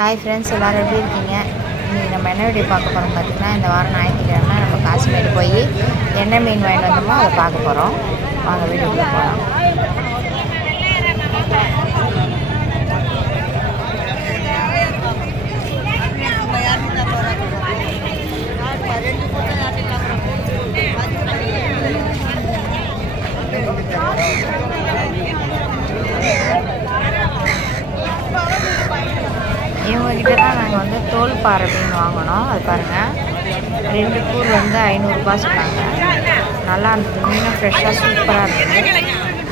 Hi friends, எல்லோரும் எப்படி இருக்கீங்க? இன்றைக்கி நம்ம என்ன வீடியோ பார்க்க போகிறோம் பார்த்திங்கன்னா, இந்த வாரம் ஞாயிற்றுக்கிழமை நம்ம காஷ்மீர் போய் என்ன மீன் வாங்கிட்டு வந்தோமோ அதை பார்க்க போகிறோம். வாங்க வீடியோக்குள்ளே போகலாம். இவங்ககிட்ட தான் நாங்கள் வந்து தோல் பாறை மீன் வாங்கினோம். அது பாருங்கள், 2 கூர் வந்து 500 ரூபா சொன்னாங்க. நல்லா இருந்தது, மீனும் ஃப்ரெஷ்ஷாக சூப்பராக இருந்தது.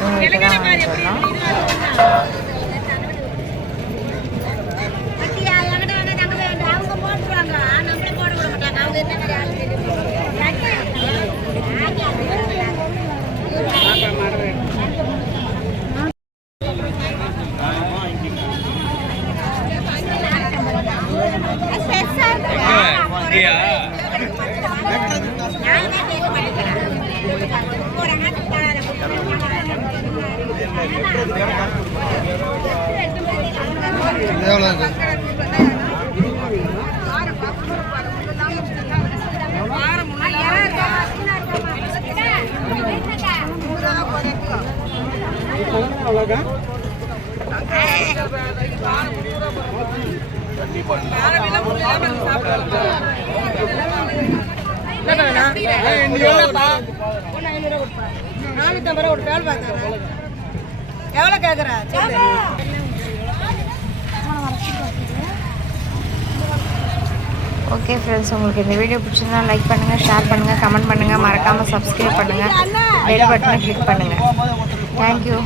இவங்ககிட்ட தான் வாங்கிட்டு வந்தோம். எவ்வளோ கேட்குறா? ஓகே ஃப்ரெண்ட்ஸ், உங்களுக்கு இந்த வீடியோ பிடிச்சிருந்தா லைக் பண்ணுங்கள், ஷேர் பண்ணுங்கள், கமெண்ட் பண்ணுங்கள், மறக்காமல் சப்ஸ்கிரைப் பண்ணுங்கள், பெல் பட்டனை கிளிக் பண்ணுங்கள். தேங்க்யூ.